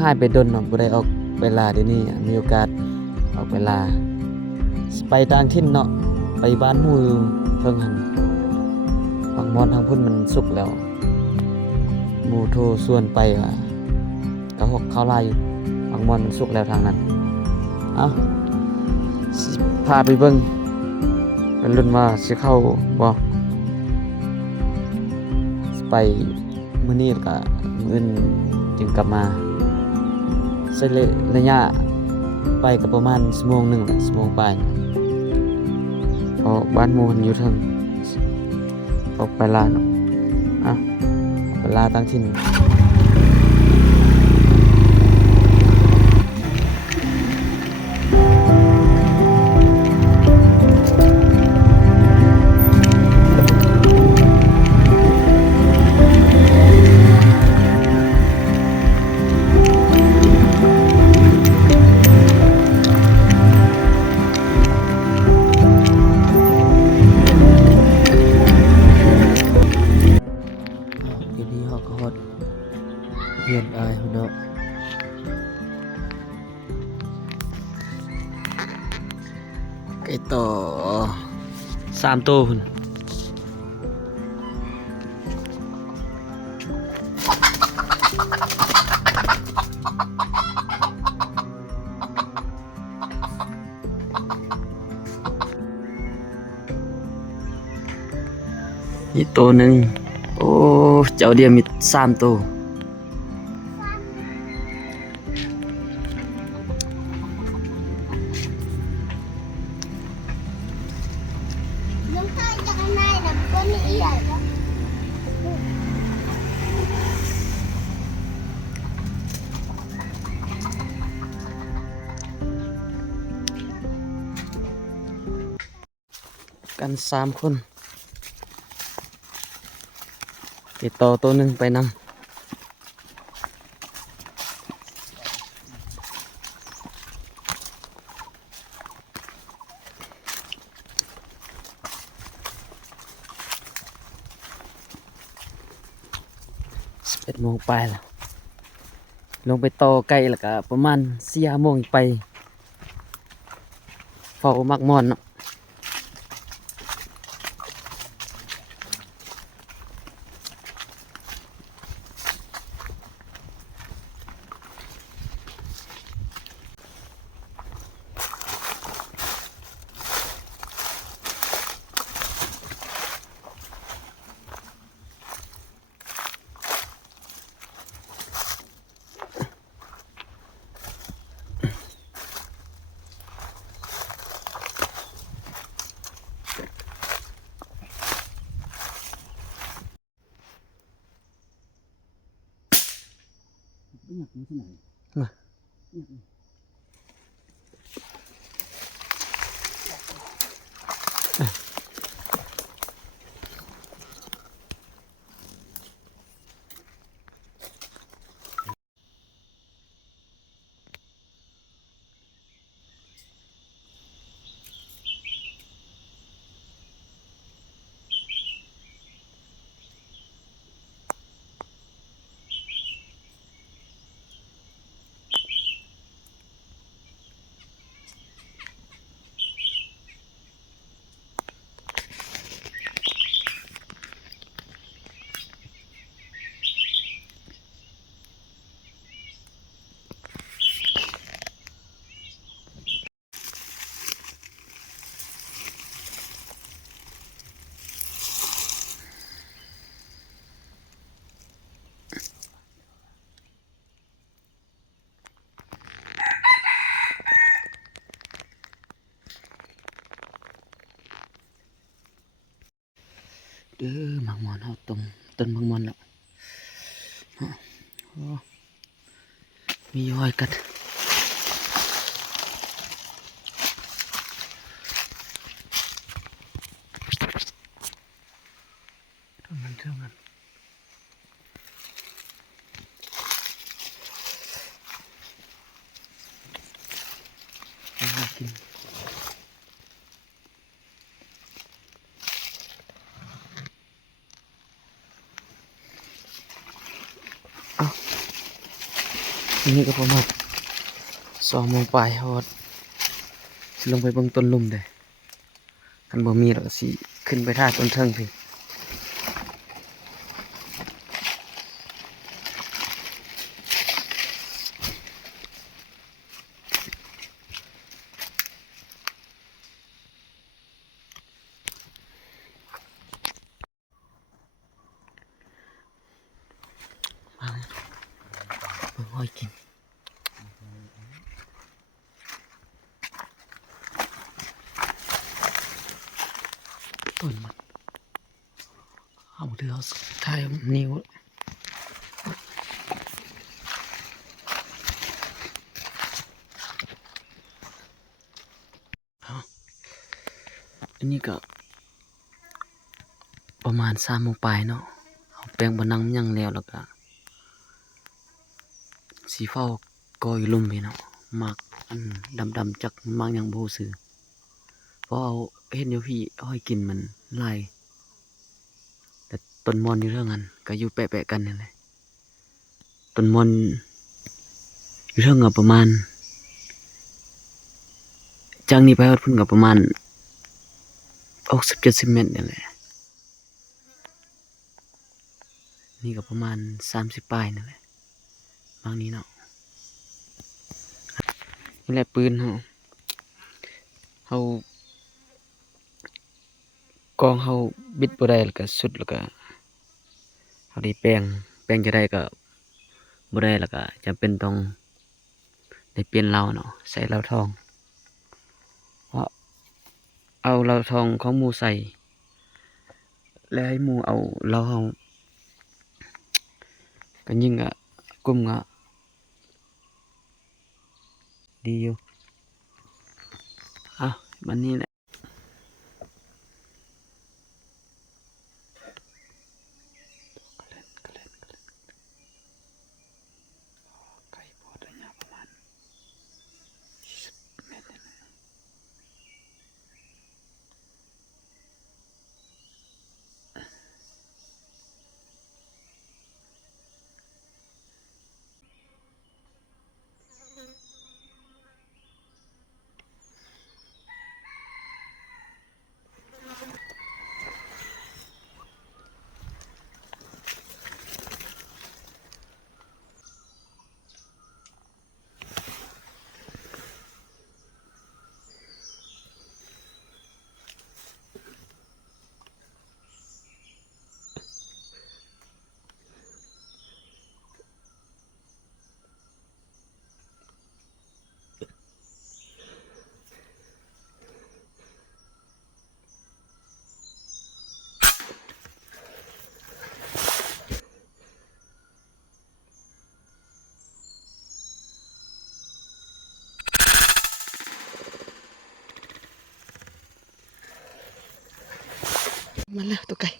หายไปดนเนาะบ่ได้ออกเวลาเดี๋ยวนี้มีโอกาสออกเวลาไปต่างถิ่นเนาะไปบ้านหมู่เพิ่งหั่นฝั่งมอนทางพุ่นมันสุกแล้วหมู่โทรชวนไปว่ากะหกเข้าลายอยู่ฝั่งมอนมันสุกแล้วทางนั้นเอ้าสิพาไปเบิ่งเป็นรุ่นว่าสิเข้าบ่ไปมื้อนี้แล้วก็มื้ออื่นจึงกลับมาใช้ระยะไปก็ประมาณชั่วโมงหนึงแหละชั่วโมงปลายเพราะบ้านหมู่มันอยู่เทิงออกไปลาเนาะอ่ะไปลาตั้งถิ่นทีนี้เฮาก็ฮอดเฮือนอายพุ่นเนาะไก่ต่อ3ตัวพุ่นอีกตัวหนึ่งโอ้เจ้าเดียวมี3ตัวกัน3คนติดต่อตัวหนึ่งไปนำ11 โมงไปแล้วลงไปต่อไกลแล้วก็ประมาณ4-5 โมงไปเฝ้ามักมอนเนาะอยากที่ไหนมาเด้อมังมอนเฮาต้นมังมอนแล้วมีย้อยกันต้นมันเท่านั้นน่ากิน นี่ก็ประมาณ2 โมงปลายเฮาสิลงไปเบิ่งต้นลุ่มเด้คันบ่มีเราก็สิขึ้นไปท่าต้นเทิงพี่มาเลยเบิ่งห้อยกินต้นมันเอาเดือเอาถ่ายนิ้วอันนี้ก็ประมาณ3 โมงปลายเนาะเอาแปลงบะนังมันยังแล้วก็สีเฝ้าก็อยู่ลุ่มพี่เนาะหมากอันดำๆจักหมากยังบ่รู้ชื่อเพราะเอาเห็นอยู่พี่ห้อยกินมันหลายแต่ต้นมอนอยู่เรื่องนั้นก็อยู่แปะๆกันนั่นแหละต้นมอนอยู่เรื่องก็ประมาณจากนี้ไปฮอดพุ่นก็ประมาณ60-70 เมตรนี่แหละนี่ก็ประมาณ30ปลายนั่นแหละบางนี้เนาะนี่แหละปืนเฮากองเฮาบิดบ่ได้แล้วก็สุดแล้วก็เฮาได้แป้งจะได้ก็บ่ได้แล้วก็จำเป็นต้องได้เปลี่ยนเหล้าเนาะใส่เหล้าทองเพราะเอาเหล้าทองของหมู่ใส่แล้วให้หมู่เอาเหล้าเฮาก็ยิ่งกลุ่มดีอยู่วันนี้แหละไก่พอระยะประมาณ20 เมตรนี่แหละมาแล้วตัวไก่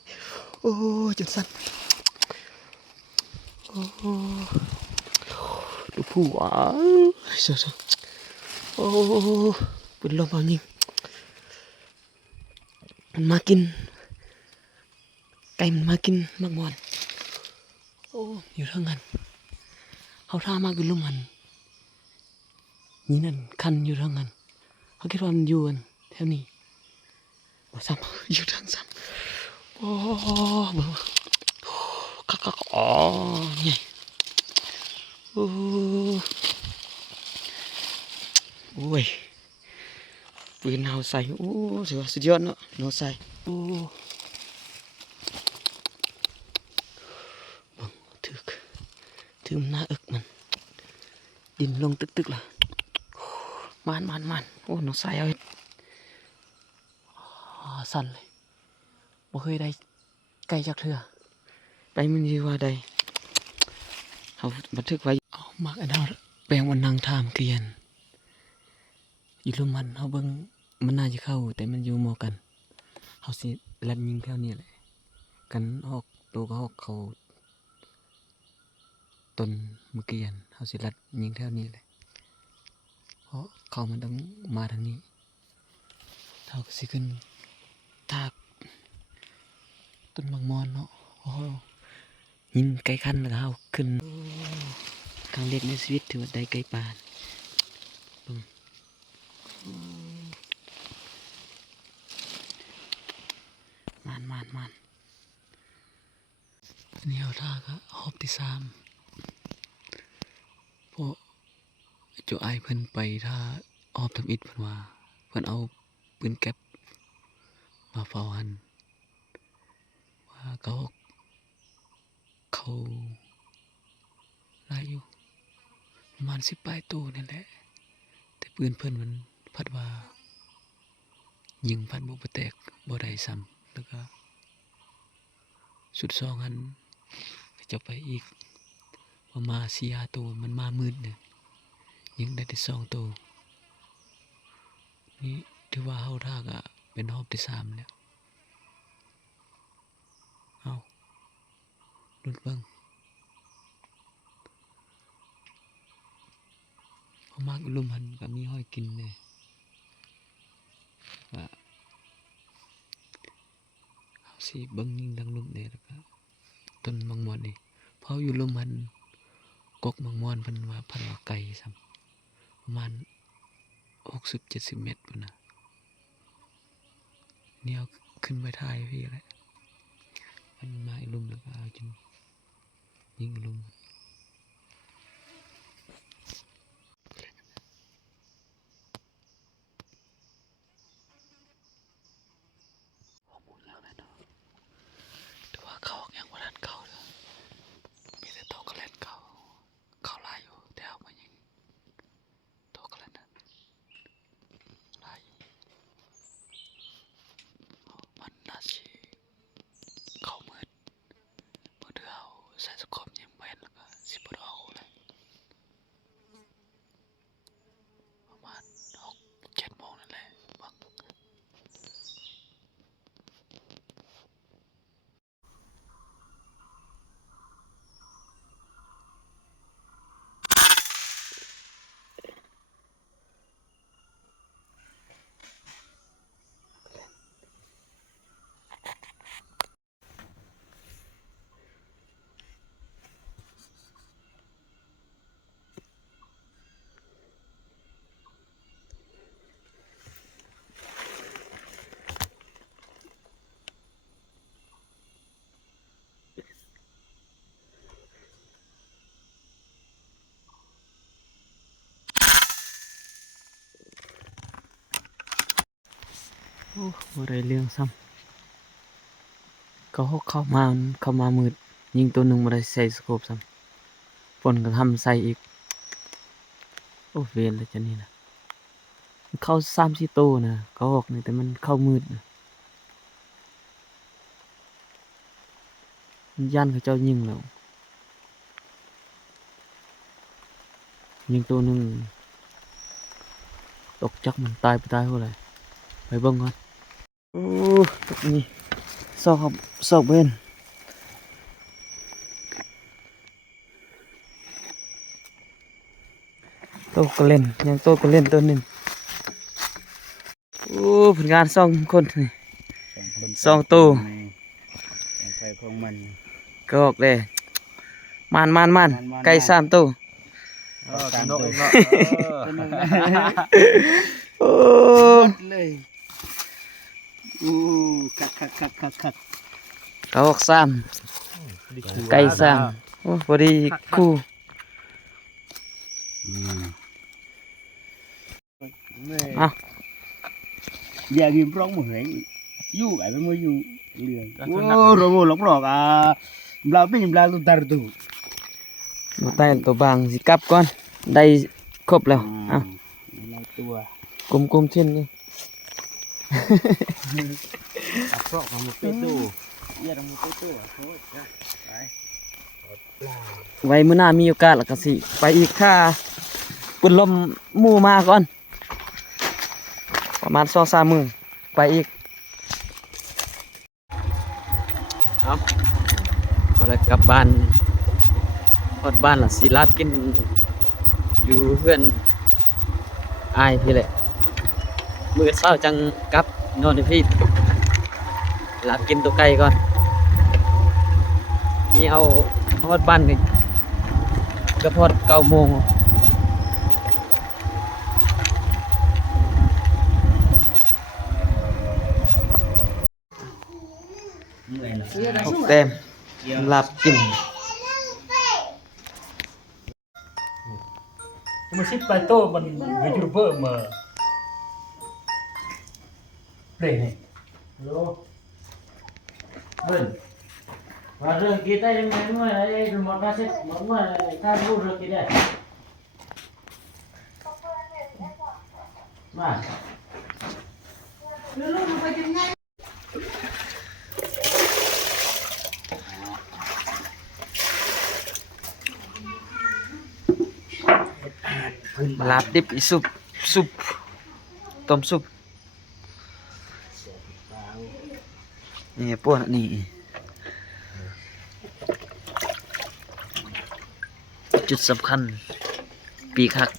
โอ้จุดสั่นโอ้ดูผู้ว้าวเสือโอ้ปืนลมเอายิงมันมากินไก่มันมากินมากมอนโอ้อยู่เท่านั้นเขาท่ามากอยู่ลุ่มมันนี่นั่นคันอยู่เท่านั้นเขาคิดว่ามันอยู่กันแถวนี้บ่ซ้ำอยู่ทางซ้ำโอ้บ่คักอ๋อไงโอ้โอ้ยปืนเอาใส่โอ้สุดยอดเนาะเอาใส่โอ้บังถือมันหน้าอึกมันดินลงตึกๆล่ะมันโอ้น้องใส่เอาสั่นเลยบ่เคยได้ไก่จักเทื่อไปมันอยู่ว่าใดเอาบันทึกไว้เอามากอันเฮาแปลงวันนางทามเกลียนอยู่ลมมันเฮาเบิ่งมันน่าจะเข้าแต่มันอยู่หมอกันเฮาสิลัดยิงแถวนี้แหละกันออกตัวก็ออกเขาต้นเมื่อกี้เฮาสิลัดยิงแถวนี้แหละเพราะเขามันต้องมาทางนี้เฮาก็สิขึ้นทากต้นบางมอนเนาะโอ้ยิงไกลคันแล้วเฮาขึ้น ครั้งแรกในชีวิตถือว่าได้ไก่ป่าเบิ่งมันนี่เอาท่าก็หอบที่3เพราะเจ้าไอายเพิ่นไปท่าออบทำอิฐเพิ่นว่าเพิ่นเอาปืนแก๊ปมาเฝ้าหันว่าเขาหลายอยู่ประมาณ10ปลายตัวนี่แหละแต่ปืนเพิ่นมันพัดว่ายิงพัดบ่แตกบ่ได้ซ้ำแล้วก็สุด2หันจะไปอีกประมาณ4-5ตัวมันมามืดเนี่ยยิงได้แต่2ตัวนี่ถือว่าเฮาท่าก็เป็นรอบที่3แล้วเอาลุ้นเบิ่งพอมากลุ่มหันก็มีห้อยกินเลยว่าเอาสิเบิ่งยิงดังลุ่มเนี่ยแล้วก็ต้นมังม่อนนี่พออยู่ลุ่มหันกกมังม่อนเพิ่นว่าพันว่าไกลซ้ำประมาณ60-70 เมตรพุ่นน่ะเนี่ยเอาขึ้นไปถ่ายพี่แหละมันมาอีลุ่มแล้วก็เอาจริงยิงลุ่มแต่ว่าเขายังบ่ทันเข้าเลยมีแต่โตกระเล่นเข้าลายอยู่แต่เอามายิงโตกระเล่นนั้นลายอยู่มันน่าสิเข้ามืดเมื่อเดือเอาใส่สกอปยิงแม่นแล้วก็สิบ่ได้เอาเลยประมาณ6-7 โมงนั่นแหละบางโอ้บ่ได้เรื่องซ้ำเข้ามามืดยิงตัวหนึงบ่ได้ใส่สโคปซ้ำฝนก็ทำใส่อีกโอ้เวรเลยจังนี่น่ะเข้า3-4ตัวนะเขาออกนี่แต่มันเข้ามืดน่ะมันย่านเขาเจ้ายิงแล้วยิงตัวหนึงตกจักมันตายบ่เลยไปเบิ่งก่อนโอ้ตกนี่ซอกเบิ่นโตก็เล่นยังโตก็เล่นตัวหนึงโอ้ผลงาน2คนนี่2ตัวใครของมันก็ออกเลยมันไก่3ตัวตามตัวโอ้เลยคักเขาออก3ไก่3โอ้พอดีคู่เอาอย่ากินร้องเหมือนยู่ไอ้ไม่อยู่เรื่องโอ้โรโมหลอกหลอกบลาปิ้งบลาตุตาร์ตูบ่ได้ตัวบางสิกลับก่อนได้ครบแล้วเอาตัวกลมๆเช่นนี้อักษรของมุกเตตูเยี่ยมมุกเตตูไว้มื้อหน้ามีโอกาสแล้วก็สิไปอีกค่าปุ่นลมหมู่มาก่อนประมาณ 2-3 มื้อไปอีกเอาก็ได้กลับบ้านฮอดบ้านล่ะสิลาบกินอยู่เพื่อนอายพี่แหละมื้อเช้าจังกลับนอนพี่ลาบกินตัวไก่ก่อนนี่เอาฮอดบ้านนี่ ก็พอด9 โมง6 แต้มลาบกิน มันสิไปโต้มันยูทูบเบอร์มาเพลงนี่ Vâng. Và rồi kita yang main mah rumah kasih mama kan lu kita. Mà. Lu mau pakai ngay. Lạp dip sup sup tôm sup. Ni apa ni? Chút สำคัญปีกหัก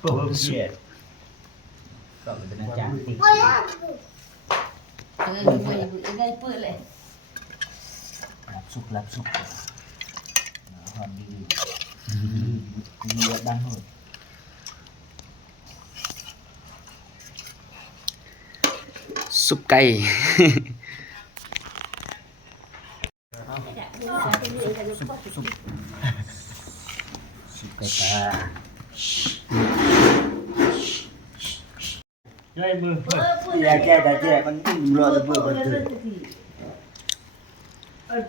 เปิดเสียก็เป็นอาจารย์ติ๊ก Ngay pơ lại. รับสุกหอมดีมีเยอะดังหมด ซุปไก่ สุกไก่ตา ย่อยมือ อย่าแก้แต่แก้มันรอจะเบื่อมันตื่น Pơ